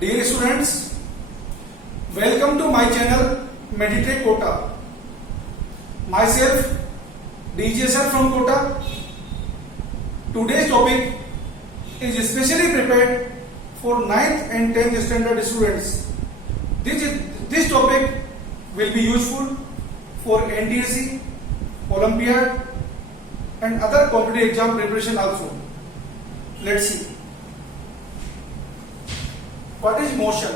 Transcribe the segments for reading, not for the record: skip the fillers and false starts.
Dear students, welcome to my channel Meditate Kota. Myself DJ Sir from Kota. Today's topic is specially prepared for 9th and 10th standard students. This topic will be useful for NDSC, Olympiad and other competitive exam preparation also. Let's see. What is motion?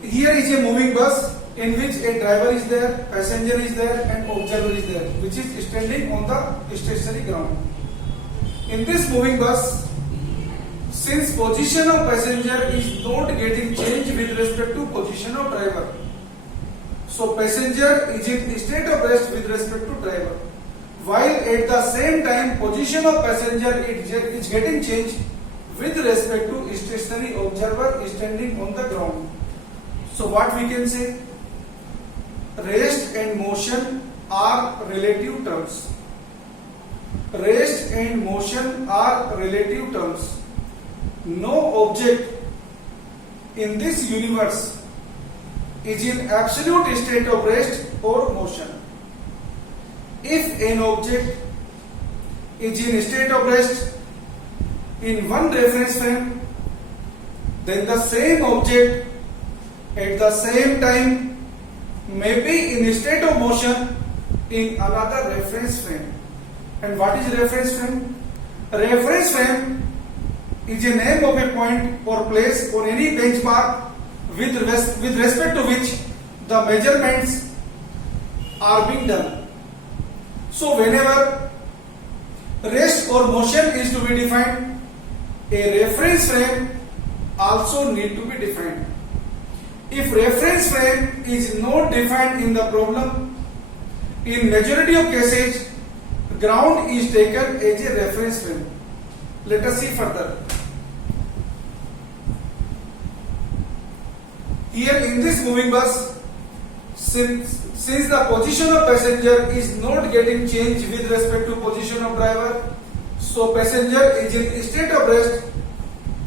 Here is a moving bus in which a driver is there, passenger is there and observer is there, which is standing on the stationary ground. In this moving bus, since position of passenger is not getting changed with respect to position of driver, so passenger is in state of rest with respect to driver, while at the same time position of passenger is getting changed with respect to stationary observer standing on the ground. So what we can say? Rest and motion are relative terms. Rest and motion are relative terms. No object in this universe is in absolute state of rest or motion. If an object is in state of rest in one reference frame, then the same object at the same time may be in state of motion in another reference frame. And what is reference frame? Reference frame is a name of a point or place or any benchmark with respect to which the measurements are being done. So whenever rest or motion is to be defined, a reference frame also need to be defined. If reference frame is not defined in the problem, in majority of cases, ground is taken as a reference frame. Let us see further. Here in this moving bus, since the position of passenger is not getting changed with respect to position of driver, so passenger is in state of rest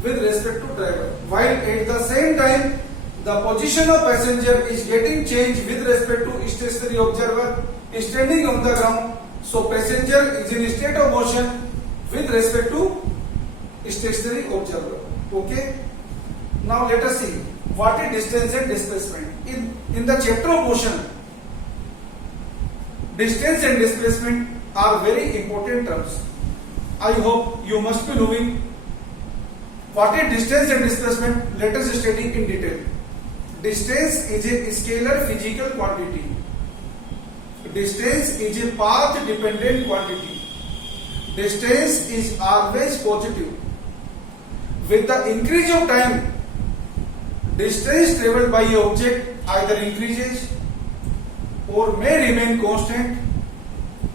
with respect to driver, while at the same time the position of passenger is getting changed with respect to stationary observer standing on the ground. So passenger is in state of motion with respect to stationary observer. Okay. Now let us see what is distance and displacement. In the chapter of motion, distance and displacement are very important terms. I hope you must be knowing what is distance and displacement. Let us study in detail. Distance is a scalar physical quantity. Distance is a path dependent quantity. Distance is always positive. With the increase of time, distance travelled by an object either increases or may remain constant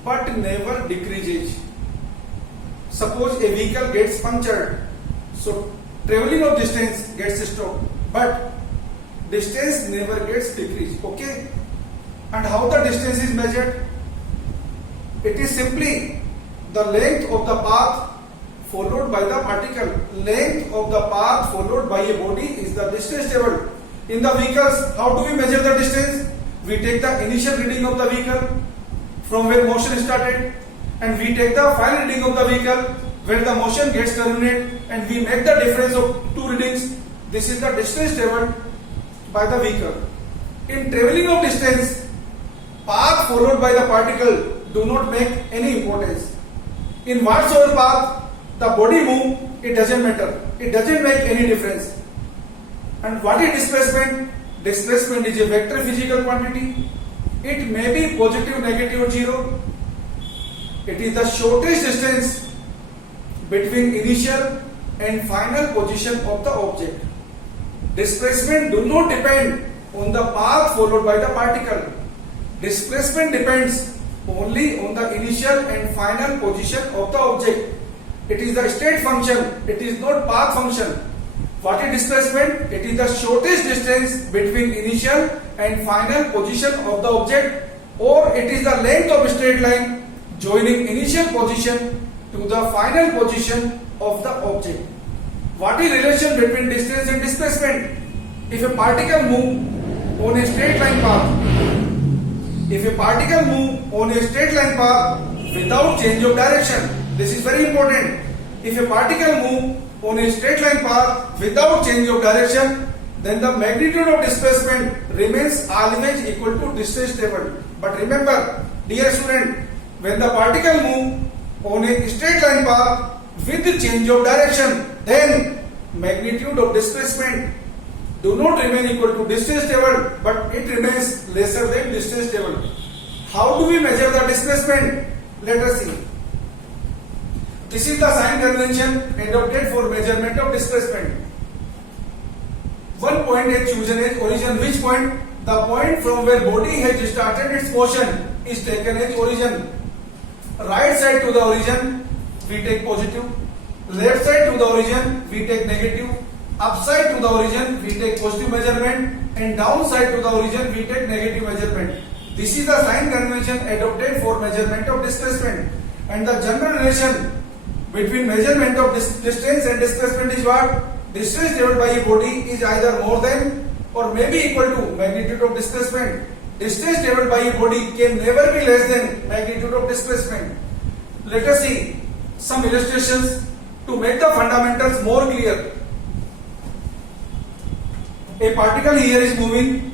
but never decreases. Suppose a vehicle gets punctured, so travelling of distance gets stopped, but distance never gets decreased. Okay? And how the distance is measured? It is simply the length of the path followed by the particle. Length of the path followed by a body is the distance travelled. In the vehicles, how do we measure the distance? We take the initial reading of the vehicle from where motion started, and we take the final reading of the vehicle where the motion gets terminated, and we make the difference of two readings. This is the distance travelled by the vehicle. In travelling of distance, path followed by the particle do not make any importance. In whatsoever path the body move, it doesn't matter. It doesn't make any difference. And what is displacement? Displacement is a vector physical quantity. It may be positive, negative or zero. It is the shortest distance between initial and final position of the object. Displacement do not depend on the path followed by the particle. Displacement depends only on the initial and final position of the object. It is the state function, it is not path function. What is displacement? It is the shortest distance between initial and final position of the object, or it is the length of a straight line joining initial position to the final position of the object. What is relation between distance and displacement? If a particle move on a straight line path, if a particle move on a straight line path without change of direction, this is very important. If a particle move on a straight line path without change of direction, then the magnitude of displacement remains always equal to distance traveled. But remember, dear student, when the particle move on a straight line path with the change of direction, then magnitude of displacement do not remain equal to distance traveled, but it remains lesser than distance traveled. How do we measure the displacement? Let us see. This is the sign convention adopted for measurement of displacement. One point is chosen as origin. Which point? The point from where body has started its motion is taken as origin. Right side to the origin we take positive, left side to the origin we take negative, upside to the origin we take positive measurement, and downside to the origin we take negative measurement. This is the sign convention adopted for measurement of displacement. And the general relation between measurement of distance and displacement is what? Distance traveled by a body is either more than or may be equal to magnitude of displacement. Distance traveled by a body can never be less than magnitude of displacement. Let us see some illustrations to make the fundamentals more clear. A particle here is moving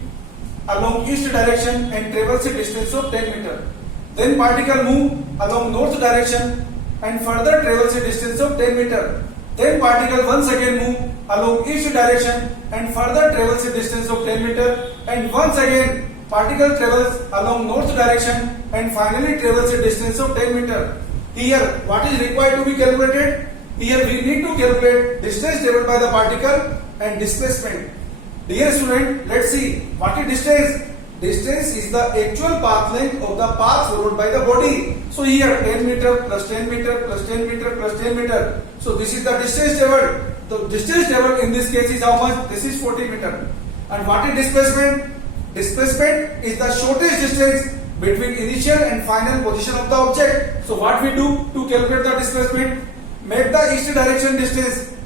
along east direction and travels a distance of 10 meter. Then particle move along north direction and further travels a distance of 10 meter. Then particle once again move along east direction and further travels a distance of 10 meter, and once again particle travels along north direction and finally travels a distance of 10 meter. Here what is required to be calculated? Here we need to calculate distance traveled by the particle and displacement. Dear student, let's see what is distance. Distance is the actual path length of the path followed by the body. So here 10 meter plus 10 meter plus 10 meter plus 10 meter. So this is the distance traveled. The distance traveled in this case is how much? This is 40 meter. And what is displacement? Displacement is the shortest distance between initial and final position of the object. So what we do to calculate the displacement? Make the east direction distance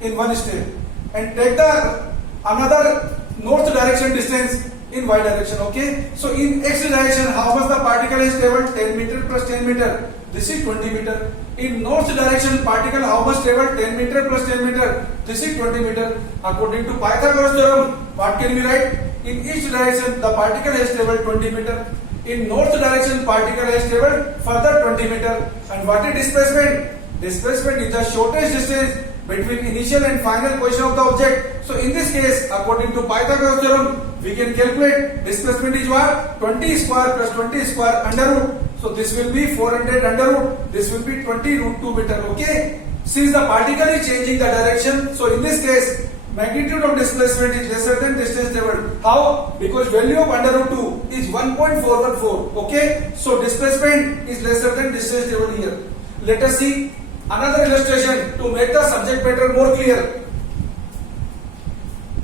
in one step and take the another north direction distance in y direction. Okay, so in x direction how much the particle has traveled? 10 meter plus 10 meter, this is 20 meter. In north direction particle how much traveled? 10 meter plus 10 meter, this is 20 meter. According to Pythagoras theorem, what can we write? In each direction the particle has traveled 20 meter. In north direction particle has traveled further 20 meter. And what is displacement? Displacement is the shortest distance between initial and final position of the object. So in this case, according to Pythagoras theorem, we can calculate displacement is what? 20 square plus 20 square under root. So this will be 400 under root. This will be 20 root 2 meter. Okay. Since the particle is changing the direction, so in this case, magnitude of displacement is lesser than distance traveled. How? Because value of under root 2 is 1.414. Okay. So displacement is lesser than distance traveled here. Let us see another illustration to make the subject matter more clear.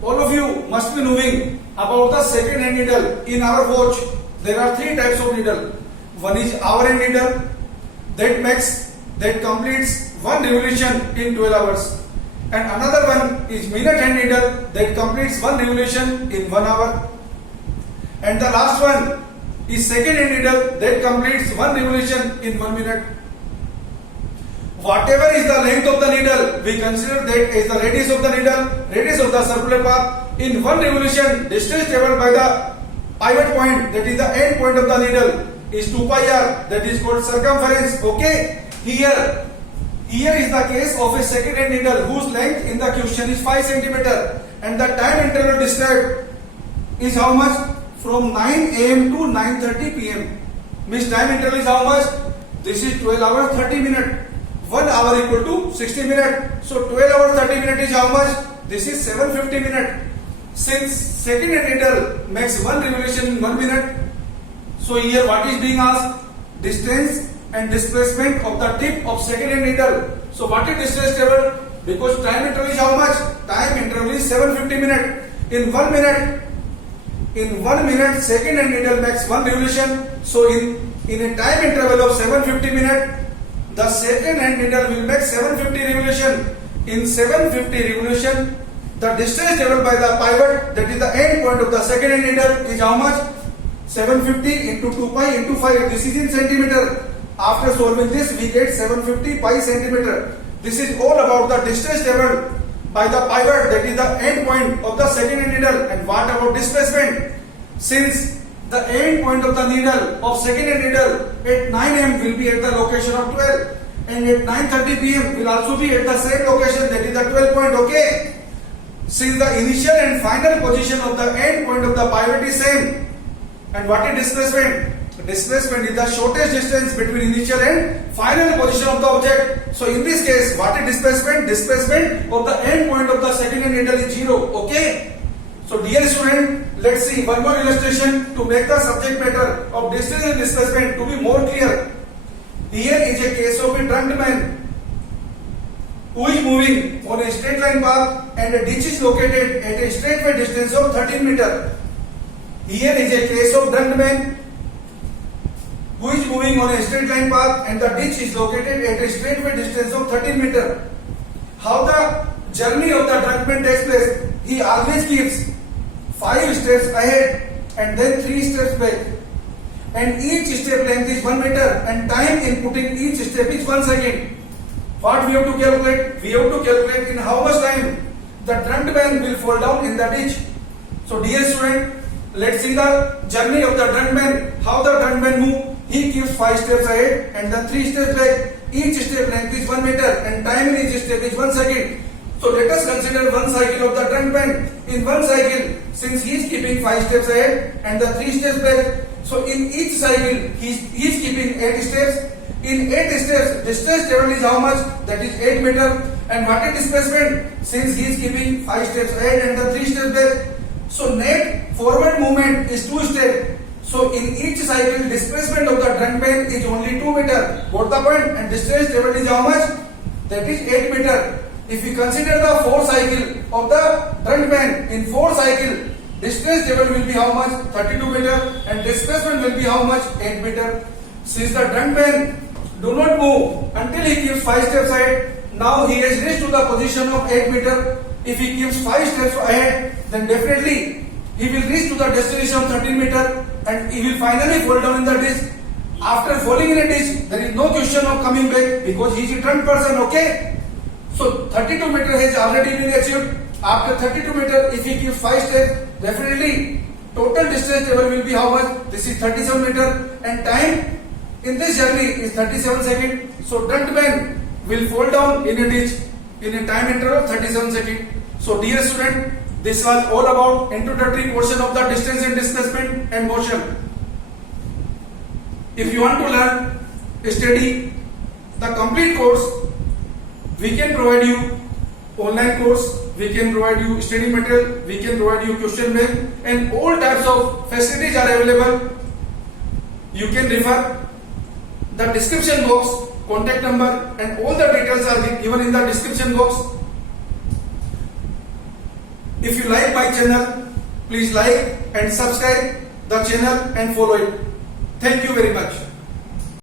All of you must be knowing about the second hand needle. In our watch, there are three types of needle. One is hour hand needle that completes one revolution in 12 hours. And another one is minute hand needle that completes one revolution in 1 hour. And the last one is second hand needle that completes one revolution in 1 minute. Whatever is the length of the needle, we consider that as the radius of the needle, radius of the circular path. In one revolution, distance traveled by the pivot point, that is the end point of the needle, is 2 pi r, that is called circumference. Okay. Here is the case of a second hand needle whose length in the question is 5 centimeter, and the time interval described is how much? From 9 am to 9:30 pm. Means time interval is how much? This is 12 hours 30 minutes. 1 hour equal to 60 minutes. So 12 hours 30 minutes is how much? This is 750 minutes. Since second hand needle makes one revolution in 1 minute, so here what is being asked? Distance and displacement of the tip of second hand needle. So what is distance traveled? Because time interval is how much? Time interval is 750 minutes. In 1 minute, second hand needle makes one revolution. So in a time interval of 750 minutes, the second hand needle will make 750 revolution. in 750 revolution, the distance traveled by the pivot, that is the end point of the second needle, is how much? 750 into 2 pi into 5. This is in centimeter. After solving this, we get 750 pi centimeter. This is all about the distance traveled by the pivot, that is the end point of the second needle. And what about displacement? Since the end point of the needle of second needle at 9 am will be at the location of 12, and at 9:30 pm will also be at the same location, that is the 12 point. Okay. Since the initial and final position of the end point of the pivot is same, and what is displacement? Displacement is the shortest distance between initial and final position of the object. So in this case, what is displacement? Displacement of the end point of the second needle is 0. Okay. So dear student, let's see one more illustration to make the subject matter of distance and displacement to be more clear. Here is a case of a drunk man who is moving on a straight line path, and a ditch is located at a straightway distance of 13 meters. Here is a case of drunk man who is moving on a straight line path, and the ditch is located at a straightway distance of 13 meters. How the journey of the drunk man takes place? He always keeps 5 steps ahead and then 3 steps back, and each step length is 1 meter, and time in putting each step is 1 second. What we have to calculate? We have to calculate in how much time the drunk man will fall down in the ditch. So dear student, let's see the journey of the drunk man. How the drunk man move? He keeps 5 steps ahead and then 3 steps back. Each step length is 1 meter, and time in each step is 1 second. So let us consider one cycle of the drunk man. In one cycle, since he is keeping 5 steps ahead and the 3 steps back, so in each cycle he is keeping 8 steps. In 8 steps, distance traveled is how much? That is 8 meter. And what is displacement? Since he is keeping 5 steps ahead and the 3 steps back, so net forward movement is 2 steps. So in each cycle, displacement of the drunk man is only 2 meter. Got the point? And distance traveled is how much? That is 8 meter. If we consider the 4 cycle of the drunk man, in 4 cycle, distance traveled will be how much? 32 meter, and displacement will be how much? 8 meter. Since the drunk man do not move until he keeps 5 steps ahead, now he has reached to the position of 8 meter. If he keeps 5 steps ahead, then definitely he will reach to the destination of 13 meter, and he will finally fall down in the ditch. After falling in a ditch, there is no question of coming back because he is a drunk person. Okay. So 32 meter has already been achieved. After 32 meter, if he keeps 5 steps, definitely total distance traveled will be how much? This is 37 meter, and time in this journey is 37 seconds. So drunk man will fall down in a ditch in a time interval of 37 seconds. So dear student, this was all about introductory portion of the distance and displacement and motion. If you want to learn, study the complete course, we can provide you online course, we can provide you study material, we can provide you question bank, and all types of facilities are available. You can refer the description box, contact number, and all the details are given in the description box. If you like my channel, please like and subscribe the channel and follow it. Thank you very much.